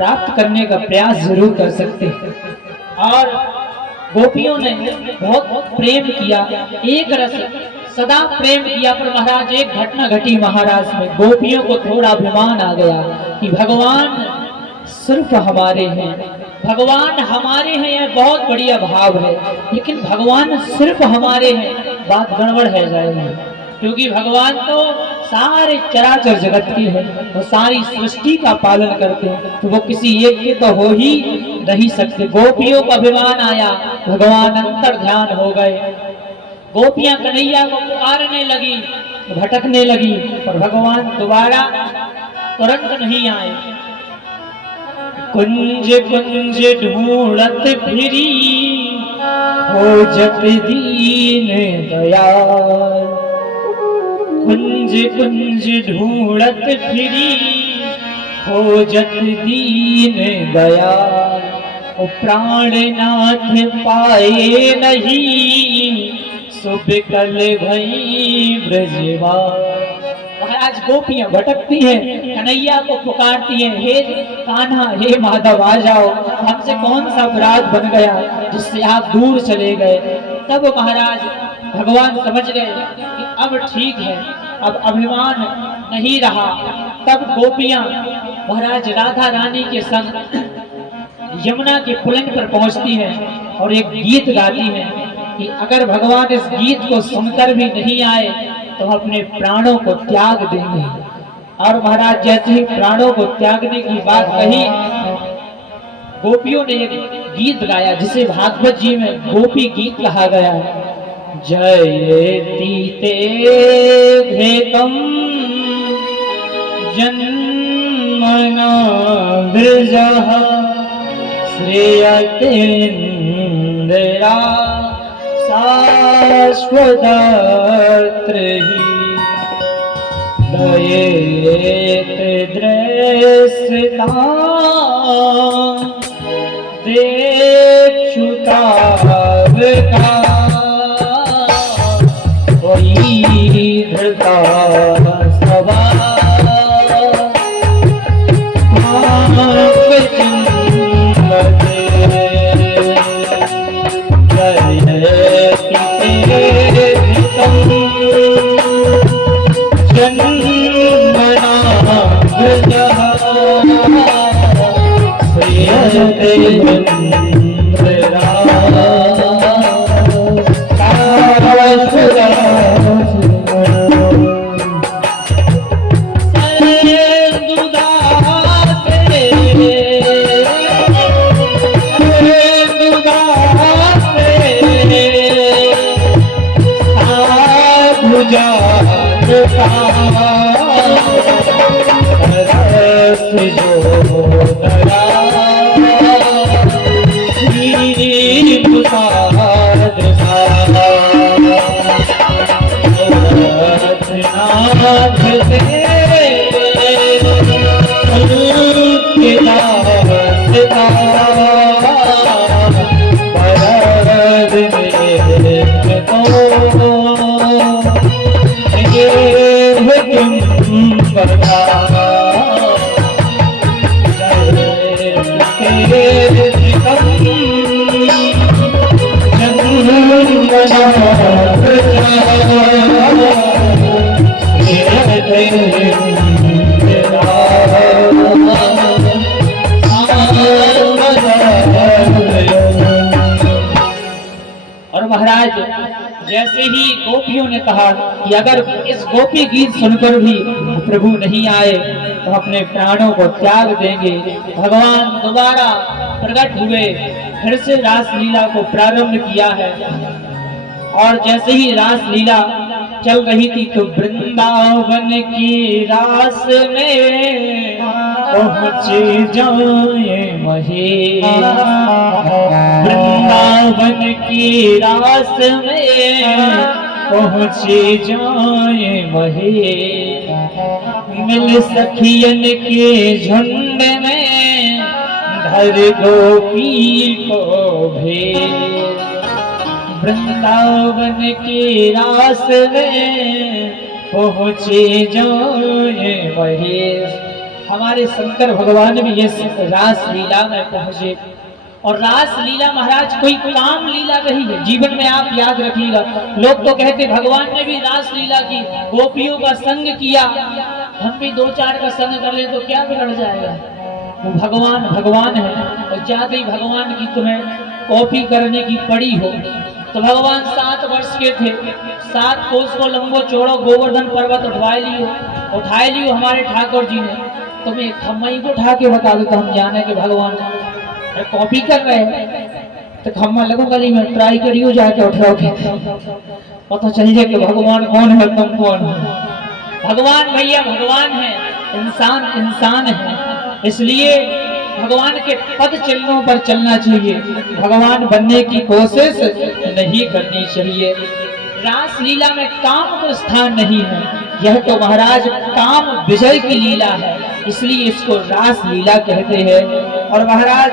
प्राप्त करने का प्रयास जरूर कर सकते हैं। और गोपियों ने बहुत प्रेम किया, एक रस सदा प्रेम किया। पर महाराज एक घटना घटी महाराज में, गोपियों को थोड़ा अभिमान आ गया कि भगवान सिर्फ हमारे हैं, भगवान हमारे हैं, यह बहुत बढ़िया भाव है, लेकिन भगवान सिर्फ हमारे हैं, बात गड़बड़ है जाएगी। क्योंकि भगवान तो सारे चराचर जगत की है, वो सारी सृष्टि का पालन करते हैं, तो वो किसी एक के तो हो ही नहीं सकते। गोपियों को अभिमान आया, भगवान अंतर ध्यान हो गए। गोपियां कन्हैया को पुकारने लगी, भटकने लगी, पर भगवान दोबारा तुरंत नहीं आए। कुंज कुंज ढूंढत फिरी, खोजत दीन दयाल। कुंज कुंज ढूंढत फिरी, खोजत दीन दयाल। ओ प्राणनाथ पाए नहीं, सुबकल भई ब्रजवाल। महाराज गोपियां भटकती हैं, कन्हैया को पुकारती हैं, हे कान्हा हे माधव आ जाओ, हमसे कौन सा अपराध बन गया जिससे आप दूर चले गए। तब महाराज भगवान समझ गए कि अब ठीक है, अब अभिमान नहीं रहा। तब गोपियां महाराज राधा रानी के संग यमुना के पुलिन पर पहुंचती हैं और एक गीत गाती हैं कि अगर भगवान इस गीत को सुनकर भी नहीं आए तो हम अपने प्राणों को त्याग देंगे। और महाराज जैसे ही प्राणों को त्यागने की बात कही, गोपियों ने एक गीत गाया जिसे भागवत जी में गोपी गीत कहा गया है। जयति ते भेकम जन्मना ब्रजः, श्रेयते इंदिरा शाश्वतत्र हि। दयेत दृष्टा देक्षुतावका, वही धृता सभा महाराज जैसे ही गोपियों ने कहा कि अगर इस गोपी गीत सुनकर भी प्रभु नहीं आए तो अपने प्राणों को त्याग देंगे, भगवान दोबारा प्रकट हुए, फिर से रासलीला को प्रारंभ किया है। और जैसे ही रासलीला चल रही थी तो वृंदावन की रास में पहुंचे जाए महेश। वृंदावन की रास में पहुंचे जाए महेश। मिल सखियन के झुंड में धर गोपी को भेज। वृंदावन की रास में पहुंचे जाए महेश। हमारे शंकर भगवान भी इस रास लीला में पहुंचे। और रास लीला महाराज कोई काम लीला नहीं है, जीवन में आप याद रखिएगा। लोग तो कहते ज्ञान ने भी रास लीला की, गोपियों का संग किया, हम भी दो चार का संग कर ले तो क्या बिगड़ जाएगा। वो भगवान भगवान है, और ज्यादा ही भगवान की तुम्हें कॉपी करने की पड़ी हो तो भगवान 7 वर्ष के थे, 7 कोस को लंबो चौड़ो गोवर्धन पर्वत उठाए लियो हमारे ठाकुर जी ने। तुम्हें एक खम्मई को उठा के बता दो तो हम जाने के भगवान कॉपी कर रहे हैं, तो खम्मा लगो गली में ट्राई करियो जाके उठाओगे, पता चल जाए कि भगवान कौन है तुम कौन है। भगवान भैया भगवान है, इंसान इंसान है, इसलिए भगवान के पद चिन्हों पर चलना चाहिए, भगवान बनने की कोशिश नहीं करनी चाहिए। रास लीला में काम को स्थान नहीं है, यह तो महाराज काम विजय की लीला है, इसलिए इसको रास लीला कहते हैं। और महाराज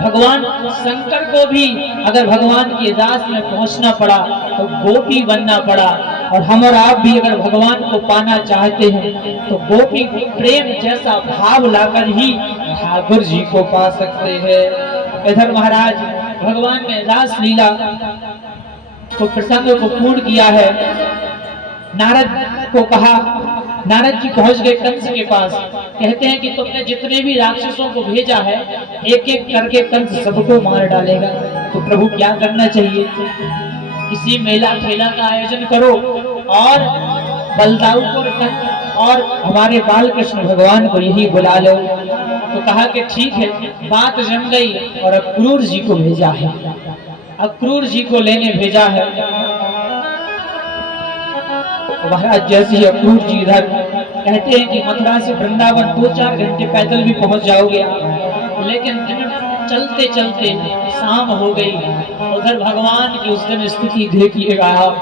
भगवान शंकर को भी अगर भगवान की रास में पहुंचना पड़ा तो गोपी बनना पड़ा, और हम और आप भी अगर भगवान को पाना चाहते हैं तो गोपी प्रेम जैसा भाव लाकर ही ठाकुर जी को पा सकते हैं। इधर महाराज भगवान ने रास लीला को प्रसंग को पूर्ण किया है। नारद को कहा, नारद जी पहुंच गए कंस के पास, कहते हैं कि तुमने जितने भी राक्षसों को भेजा है एक एक करके कंस सबको मार डालेगा, तो प्रभु क्या करना चाहिए। किसी मेला ठेला का आयोजन करो और बलदाऊ को और हमारे बाल कृष्ण भगवान को यही बुला लो। तो कहा कि ठीक है, बात जम गई और अक्रूर जी को भेजा है, अक्रूर जी को लेने भेजा है। महाराज जैसे ही अक्रूर जी इधर कहते हैं कि मथुरा से वृंदावन 2-4 घंटे पैदल भी पहुंच जाओगे आप, लेकिन चलते चलते शाम हो गई। उधर भगवान की उस दिन स्थिति देखिएगा आप,